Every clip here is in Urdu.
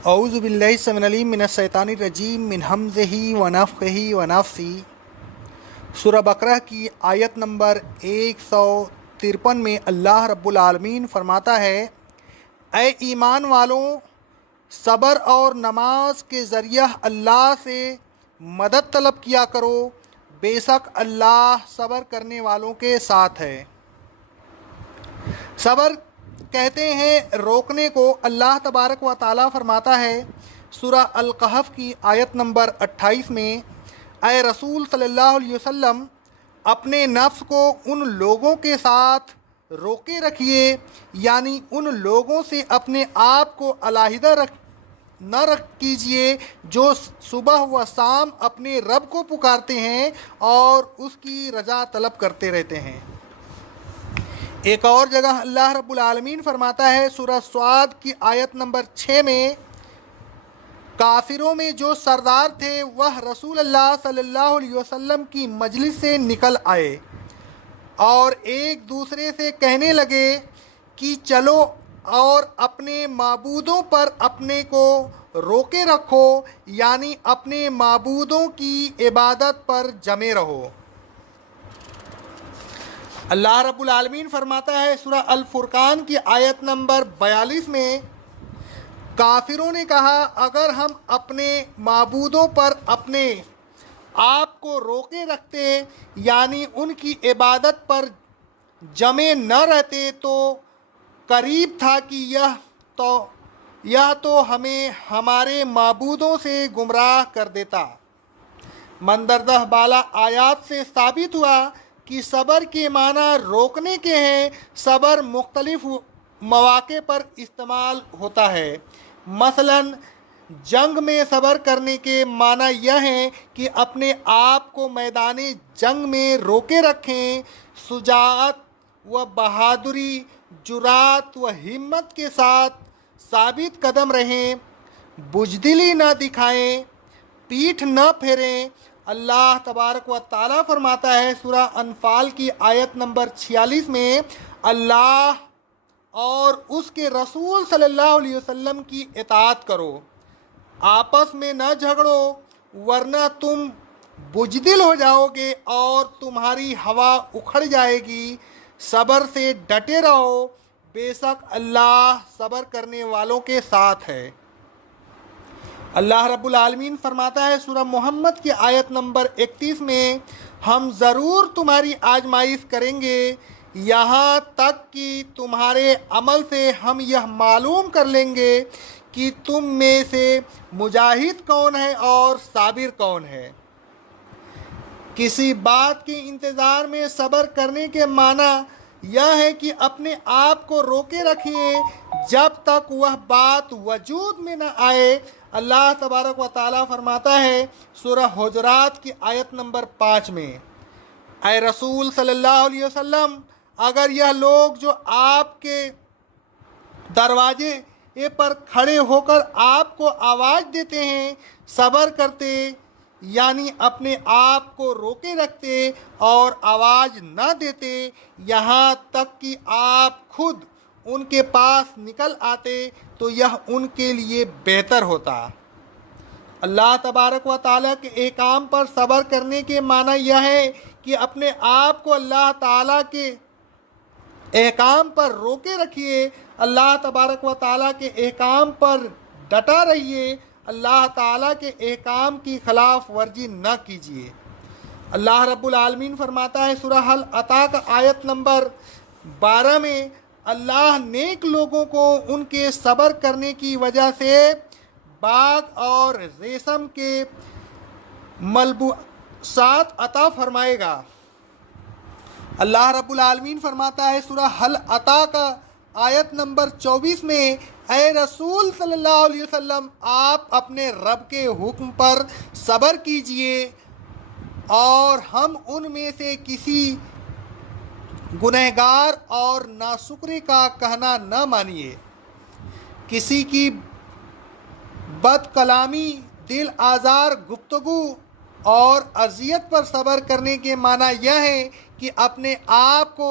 اعوذ باللہ السمیع العلیم من الشیطان الرجیم من ہمزہ ونفخہ ونفثہ۔ سورہ بقرہ کی آیت نمبر 153 میں اللہ رب العالمین فرماتا ہے، اے ایمان والوں، صبر اور نماز کے ذریعہ اللہ سے مدد طلب کیا کرو، بے شک اللہ صبر کرنے والوں کے ساتھ ہے۔ صبر کہتے ہیں روکنے کو۔ اللہ تبارک و تعالیٰ فرماتا ہے سورہ القحف کی آیت نمبر 28 میں، اے رسول صلی اللہ علیہ وسلم، اپنے نفس کو ان لوگوں کے ساتھ روکے رکھیے، یعنی ان لوگوں سے اپنے آپ کو علیحدہ نہ کیجیے جو صبح و شام اپنے رب کو پکارتے ہیں اور اس کی رضا طلب کرتے رہتے ہیں۔ ایک اور جگہ اللہ رب العالمین فرماتا ہے سورہ صاد کی آیت نمبر 6 میں، کافروں میں جو سردار تھے وہ رسول اللہ صلی اللہ علیہ وسلم کی مجلس سے نکل آئے اور ایک دوسرے سے کہنے لگے کہ چلو اور اپنے معبودوں پر اپنے کو روکے رکھو، یعنی اپنے معبودوں کی عبادت پر جمے رہو۔ اللہ رب العالمین فرماتا ہے سورہ الفرقان کی آیت نمبر 42 میں، کافروں نے کہا اگر ہم اپنے معبودوں پر اپنے آپ کو روکے رکھتے، یعنی ان کی عبادت پر جمے نہ رہتے، تو قریب تھا کہ یہ تو ہمیں ہمارے معبودوں سے گمراہ کر دیتا۔ مندرجہ بالا آیات سے ثابت ہوا کہ صبر کے معنی روکنے کے ہیں۔ صبر مختلف مواقع پر استعمال ہوتا ہے۔ مثلا جنگ میں صبر کرنے کے معنی یہ ہیں کہ اپنے آپ کو میدان جنگ میں روکے رکھیں، شجاعت و بہادری، جرأت و ہمت کے ساتھ ثابت قدم رہیں، بزدلی نہ دکھائیں، پیٹھ نہ پھیریں۔ اللہ تبارک و تعالیٰ فرماتا ہے سورہ انفال کی آیت نمبر 46 میں، اللہ اور اس کے رسول صلی اللہ علیہ وسلم کی اطاعت کرو، آپس میں نہ جھگڑو ورنہ تم بزدل ہو جاؤ گے اور تمہاری ہوا اکھڑ جائے گی۔ صبر سے ڈٹے رہو، بے شک اللہ صبر کرنے والوں کے ساتھ ہے۔ اللہ رب العالمین فرماتا ہے سورہ محمد کی آیت نمبر 31 میں، ہم ضرور تمہاری آزمائش کریں گے، یہاں تک کہ تمہارے عمل سے ہم یہ معلوم کر لیں گے کہ تم میں سے مجاہد کون ہے اور صابر کون ہے۔ کسی بات کے انتظار میں صبر کرنے کے معنی یہ ہے کہ اپنے آپ کو روکے رکھیے جب تک وہ بات وجود میں نہ آئے۔ اللہ تبارک و تعالیٰ فرماتا ہے سورہ حجرات کی آیت نمبر 5 میں، اے رسول صلی اللہ علیہ وسلم، اگر یہ لوگ جو آپ کے دروازے پر کھڑے ہو کر آپ کو آواز دیتے ہیں صبر کرتے، یعنی اپنے آپ کو روکے رکھتے اور آواز نہ دیتے یہاں تک کہ آپ خود ان کے پاس نکل آتے تو یہ ان کے لیے بہتر ہوتا۔ اللہ تبارک و تعالیٰ کے احکام پر صبر کرنے کے معنی یہ ہے کہ اپنے آپ کو اللہ تعالیٰ کے احکام پر روکے رکھیے، اللہ تبارک و تعالیٰ کے احکام پر ڈٹا رہیے، اللہ تعالیٰ کے احکام کی خلاف ورزی نہ کیجیے۔ اللہ رب العالمین فرماتا ہے سورہ حل اتاک آیت نمبر 12 میں، اللہ نیک لوگوں کو ان کے صبر کرنے کی وجہ سے باغ اور ریشم کے ملبوسات عطا فرمائے گا۔ اللہ رب العالمین فرماتا ہے سورہ حل اتاک آیت نمبر 24 میں، اے رسول صلی اللہ علیہ وسلم، آپ اپنے رب کے حکم پر صبر کیجئے اور ہم ان میں سے کسی گنہگار اور ناشکرے کا کہنا نہ مانیے۔ کسی کی بد کلامی، دل آزار گفتگو اور اذیت پر صبر کرنے کے معنی یہ ہے کہ اپنے آپ کو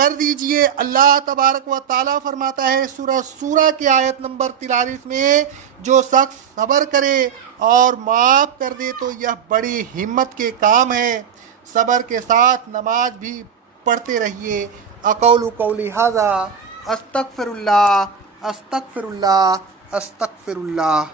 کر دیجئے۔ اللہ تبارک و تعالیٰ فرماتا ہے سورہ کی آیت نمبر 43 میں، جو شخص صبر کرے اور معاف کر دے تو یہ بڑی ہمت کے کام ہے۔ صبر کے ساتھ نماز بھی پڑھتے رہیے۔ اقول قولی ھذا استغفر اللہ استغفر اللہ استغفر اللہ۔